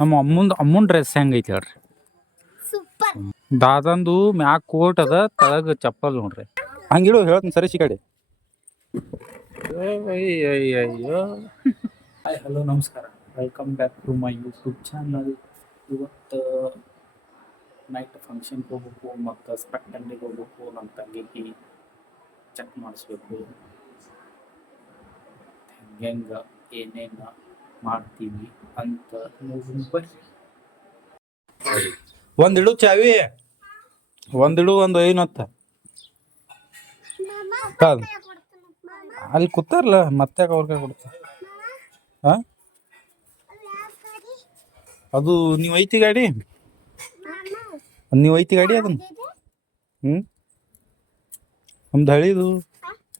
ನಮ್ಮ ಅಮ್ಮನ ಡ್ರೆಸ್ ಹೆಂಗೈತಿ ಹೇಳ್ರಿ. ದಾದಂದು ಮ್ಯಾಕ್ ಕೋಟ್ ಅದ, ತಳಗ ಚಪ್ಪಲ್ ನೋಡ್ರಿ. ಹಂಗಿಡು ಹೇಳ್ತೀನಿ ಸರಿ ಕಡೆ. ಅಯ್ಯಯ್ಯೋ. ಹಾಯ್ ಹಲೋ ನಮಸ್ಕಾರ, welcome back to my YouTube channel. ಇವತ್ತು ನೈಟ್ ಫಂಕ್ಷನ್ಗೆ ಹೋಗ್ಬೇಕು ಮತ್ತು ಸ್ಪೆಕ್ಟ್ ಅಂಗಡಿಗೆ ಹೋಗ್ಬೇಕು. ನಮ್ಮ ತಂಗಿಗೆ ಚೆಕ್ ಮಾಡಿಸ್ಬೇಕು. ಹೆಂಗೆ ಏನೇನು ಮಾಡ್ತೀವಿ ಅಂತ ಬರ್ರಿ. ಒಂದಿಡು ಚಾವಿ, ಒಂದಿಡು ಒಂದು ಏನತ್ತ ಅಲ್ಲಿ ಕೂತಾರಲ್ಲ, ಮತ್ತೆ ಅವ್ರಿಗೆ ಕೊಡ್ತಾರೆ. ಹಾಂ, ಅದು ನೀವು ಐತಿ ಗಾಡಿ, ನೀವು ಐತಿ ಗಾಡಿ ಅದನ್ನ. ನಮ್ದು ಹಳಿದು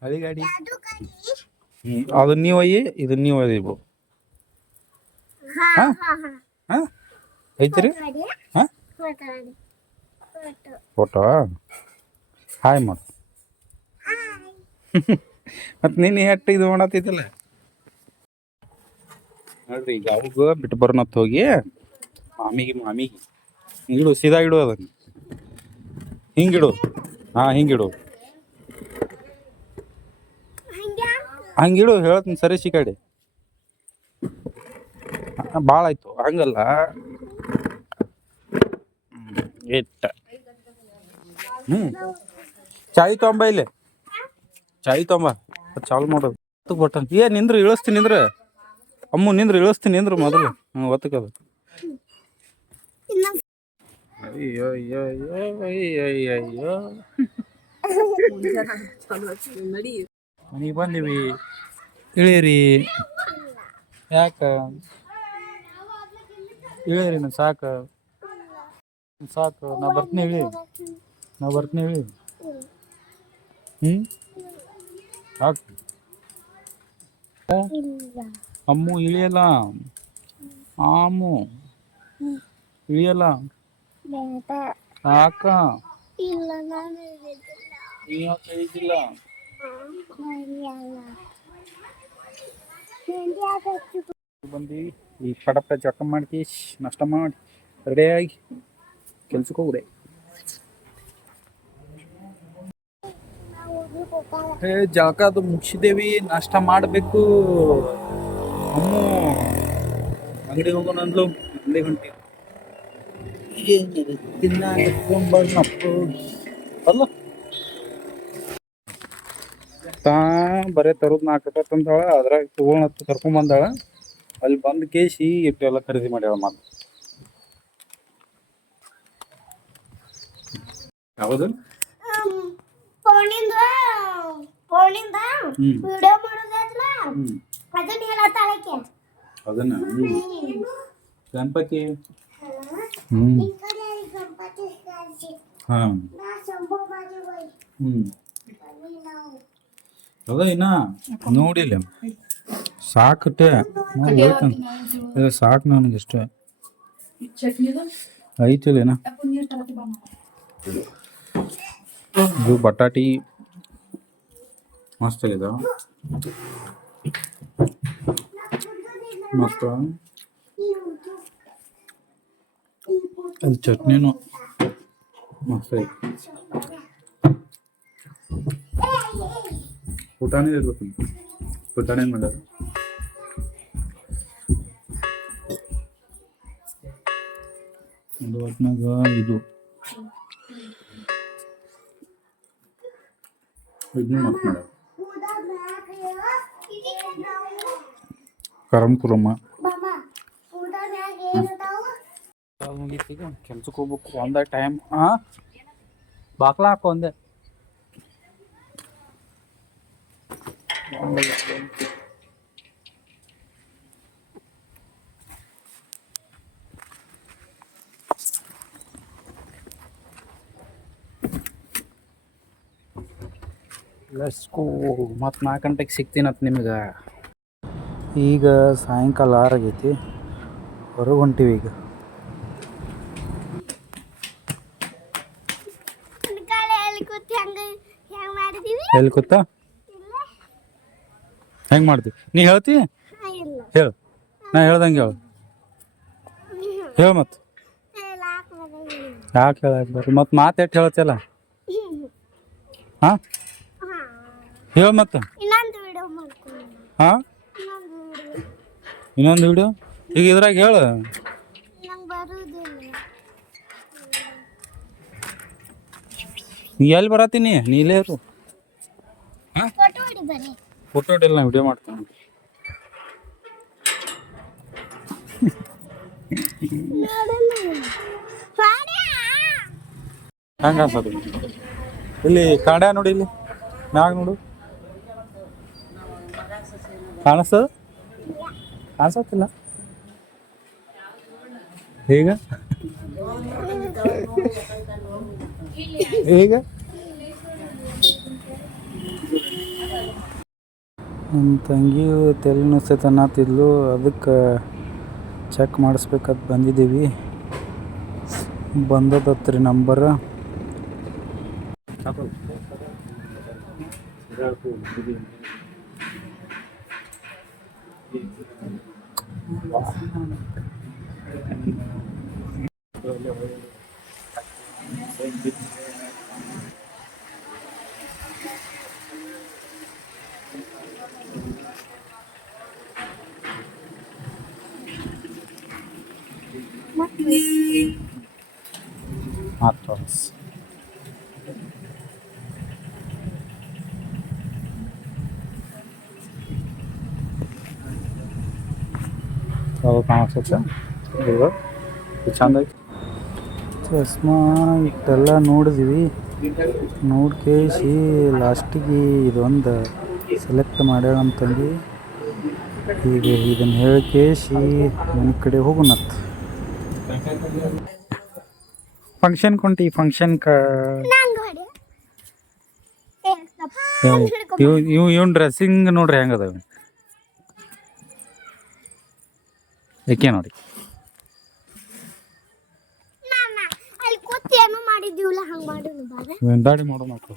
ಹಳಿ ಗಾಡಿ. ಅದು ನೀವು ಒಯ್ಯಿ, ಇದು ನೀವು ಒಯ್ಯಬೇಕು. ಹಾಂ ಹಾಂ ಐತಿರಿ. ಹಾಂ, ಫೋಟೋ ಹಾಯ್ ಮಾಡು. ಮತ್ತು ನೀನು ಹೆಟ್ಟು ಇದು ಮಾಡತ್ತಿದ್ದಲ್ಲ ನೋಡ್ರಿ. ಈಗ ಅವಾಗ ಬಿಟ್ಟು ಬರೋಣತ್ ಹೋಗಿ ಮಾಮಿಗೆ ಹಿಂಗಿಡು, ಸೀದಾ ಇಡು ಅದನ್ನು, ಹಿಂಗಿಡು. ಹಾಂ, ಹಿಂಗಿಡು, ಹಂಗಿಡು ಹೇಳ್ತೀನಿ ಸರಿ ಕಡೆ. ಭಾಳ ಆಯ್ತು ಹಂಗಲ್ಲ. ಇಟ್ಟ ಚಾಯ್ ತೊಂಬ, ಇಲ್ಲಿ ಚಾಯ್ ತೊಂಬ, ಚಾಲು ಮಾಡೋದು ಬಟನ್. ನಿಂದ್ರು ಇಳಿಸ್ತೀನಿ, ನಿಂದ್ರೆ ಅಮ್ಮ ನಿಂದ್ರು ಇಳಿಸ್ತೀನಿ, ನಿಂದ್ರು ಮೊದಲು. ಒತ್ತಕದು. ಅಯ್ಯೋ ಅಯ್ಯೋ ಅಯ್ಯೋ ಅಯ್ಯೋ. ಮನೆಗೆ ಬಂದೀವಿ, ಇಳೀರಿ. ಯಾಕೆ ಇಳೀರಿ? ಸಾಕು ಸಾಕು, ನಾ ಬರ್ತೀನಿ ಹೇಳಿ, ಹೇಳಿ. ಸಾಕು. ಅಮ್ಮು ಇಳಿಯಲ್ಲ, ಆಮು ಇಳಿಯಲ್ಲ. ಸಾಕ, ಇಳಿದಿಲ್ಲ. ಬಂದು ಈ ಪಟಪ್ಪ ಜಳಕ ಮಾಡ್ತಿ, ನಾಷ್ಟ ಮಾಡಿ ರೆಡಿಯಾಗಿ ಕೆಲ್ಸಕ್ಕೆ ಹೋಗ್ರೆ. ಜಳಕ ಅದು ಮುಗಿಸಿದೇವಿ, ನಾಷ್ಟ ಮಾಡಬೇಕು. ಅಮ್ಮು ಅಂಗಡಿಗೆ ಹೋಗೋಣ ಅಂದ್ಲು, ಅಂಗಡಿ ಹೊಂಟಿ. ಅಲ್ಲ ತಾ ಬರೇ ತರೋದು 4 ರೂಪಾಯಿ ತಂದಾಳ, ಅದ್ರಾಗ ತಗೊಂಡು ಕರ್ಕೊಂಬಂದಾಳ. ಅಲ್ಲಿ ಬಂದು ಕೇಸಿ ಇಟ್ಟೆಲ್ಲ ಖರೀದಿ ಮಾಡ್ಯಾಳ. ಮಾತು ಯಾವುದು? ಅದನ್ನ ಗಣಪತಿ. ಅದ ಇನ್ನ ನೋಡಿಲ್ಲ, ಸಾಕಟ್ಟೆ ಹೇಳ್ತಾನೆ. ಸಾಕು ನನಗೆ ಇಷ್ಟ ಐತಿಲ್ಲ. ಇದು ಬಟಾಟಿ ಮಸ್ತ್ ಆಗಿದೆ, ಮತ್ತು ಅದು ಚಟ್ನಿನೂ ಮಸ್ತ್ ಐತಿ. ಊಟನೇ ಇರ್ಬೇಕು, ಊಟನೇ ಮಾಡ್ಯಾರ. ಒಂದು ಒಟ್ನಾಗ ಇದು ಇದನ್ನು ಮಸ್ತ್ ಮಾಡ್ಯಾರ. ಕರಂ ಕುರಮ ಮುಗೀತೀಗ ಕೆಲ್ಸಕ್ಕೆ ಹೋಗ್ಬೇಕು. ಒಂದೇ ಟೈಮ್. ಬಾಕ್ಲ ಹಾಕೋ ಒಂದೇ. Let's go. ಮತ್ತು 4 ಗಂಟೆಗೆ ಸಿಗ್ತೀನಂತ ನಿಮ್ಗೆ. ಈಗ ಸಾಯಂಕಾಲ 6 ಆಗೈತಿ, ಹೊರಗೆ ಹೊಂಟೀವಿ ಈಗ. ಎಲ್ಲಿ ಕೂತ? ಹೆಂಗೆ ಮಾಡ್ತಿ ನೀ ಹೇಳ್ತಿ ಹೇಳು ನಾ ಹೇಳ್ದಂಗೆ ಹೇಳು ಹೇಳು ಮತ್ತು ಯಾಕೆ ಹೇಳಕ್ಕೆ ಬರ್ರಿ ಮತ್ತು ಮಾತು ಎಷ್ಟು ಹೇಳ್ತಿಯಲ್ಲ ಹಾಂ ಹೇಳು ಮತ್ತು ಹಾಂ ಇನ್ನೊಂದು ವಿಡಿಯೋ ಈಗ ಇದ್ರಾಗ ಹೇಳು ನೀ ಎಲ್ಲಿ ಬರತ್ತೀನಿ ನೀ ಇಲ್ಲೇ ಇರು ಹಾಂ ಫೋಟೋ ಹೊಡಿಲ್ಲ ನಾ ವಿಡಿಯೋ ಮಾಡ್ತೀನಿ ಹೆಂಗೆ ಅನ್ಸೋದು ಇಲ್ಲಿ ಕಾಡ್ಯಾ ನೋಡಿ ಇಲ್ಲಿ ಮ್ಯಾಗ ನೋಡು ಕಾಣಿಸ್ತದ ಕಾಣಿಸತ್ತಿಲ್ಲ ಈಗ ಈಗ ನಮ್ಮ ತಂಗಿಯು ತಲೆ ನುಸೈತೆ ಅನ್ನತ್ತಿದ್ಲು ಅದಕ್ಕೆ ಚೆಕ್ ಮಾಡಿಸ್ಬೇಕಂತ ಬಂದಿದ್ದೀವಿ ಬಂದದತ್ರಿ ನಂಬರ್ Mattress. ಅದು ಕಾಣಿಸುತ್ತೆ ಚಂದ ಐತಿ ಚಸ್ಮಾ ಇಷ್ಟೆಲ್ಲ ನೋಡಿದ್ವಿ ನೋಡ್ಕೇಸಿ ಲಾಸ್ಟಿಗೆ ಇದೊಂದು ಸೆಲೆಕ್ಟ್ ಮಾಡ್ಯಾಳ ಅಂತಂದು ಈಗ ಇದನ್ನು ಹೇಳ್ಕೇಸಿ ಮನೆ ಕಡೆ ಹೋಗೋಣತ್ ಫಂಕ್ಷನ್ ಕೊಂಟಿ ಫಂಕ್ಷನ್ ಇವನ್ ಡ್ರೆಸ್ಸಿಂಗ್ ನೋಡ್ರಿ ಹೆಂಗದ ಏಕೆ ನೋಡಿ ಹಿಂದಾಡಿ ಮಾಡೋ ಮಕ್ಕಳು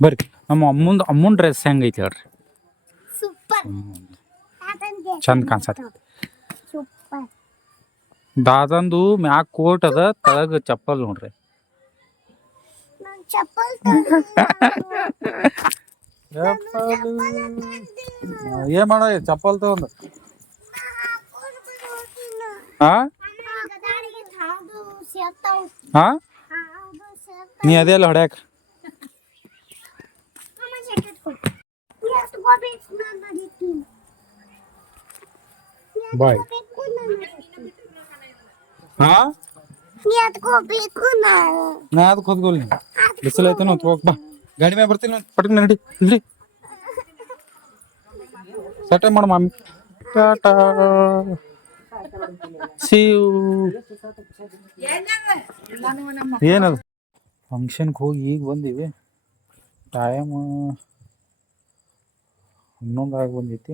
ಬರ್ರಿ ನಮ್ಮ ಅಮ್ಮನ ಡ್ರೆಸ್ ಹೆಂಗೈತಿ ಹೇಳ್ರಿ ಚಂದ ಕಾಣಿಸತ್ತೆ ದಾದಂದು ಮ್ಯಾಗ ಕೋಟ್ ಅದ ತಳಗ ಚಪ್ಪಲ್ ನೋಡ್ರಿ ಏನ್ ಮಾಡ ಚಪ್ಪಲ್ ತಗೊಂಡ್ ಹಾ ನೀ ಅದೇ ಅಲ್ಲ ಹೊಡ್ಯಾಕ ಬಾಯ್ ಹಾ ನಾ ಅದಕ್ಕೆ ಹೋದ್ಗೋಲ್ ಬಿಸಿಲು ಐತೇನೋ ಹೋಗ್ ಬಾ ಗಾಡಿ ಮ್ಯಾಗ ಬರ್ತೀನಿ ಪಟ್ಕ ನಡಿ ಇಲ್ಲಿ ಸಟೆ ಮಾಡ ಮಾಮಿ ಟಾಟಾ ಸಿಯು ಏನದು ಫಂಕ್ಷನ್ಗೆ ಹೋಗಿ ಈಗ ಬಂದೀವಿ ಟೈಮ್ 11 ಆಗಿ ಬಂದೈತಿ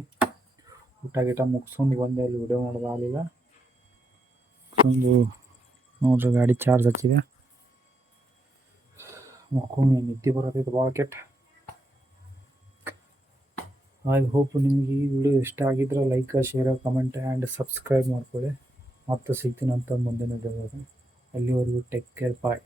ಊಟ ಗೀಟ ಮುಗಿಸ್ಕೊಂಡು ಬಂದೆ ಅಲ್ಲಿ ವಿಡಿಯೋ ಮಾಡೋದಾಗಲಿಲ್ಲ ಮುಗಿಸ್ಕೊಂಡು ನೋಡ್ರಿ ಗಾಡಿ ಚಾರ್ಜ್ ಹಚ್ಚಿದೆ ಮುಕ್ಕೊಂಡು ನಿದ್ದೆ ಬರತೈತೆ ಭಾಳ ಕೆಟ್ಟ ಐ ಹೋಪ್ ನಿಮ್ಗೆ ಈ ವಿಡಿಯೋ ಇಷ್ಟ ಆಗಿದ್ರೆ like share comment and subscribe ಮಾಡ್ಕೊಳ್ಳಿ ಮತ್ತೆ ಸಿಗ್ತೀನಿ ಅಂತ ಮುಂದಿನ ವಿಡಿಯೋದಾಗ ಅಲ್ಲಿವರೆಗೂ ಟೇಕ್ ಕೇರ್ ಬಾಯ್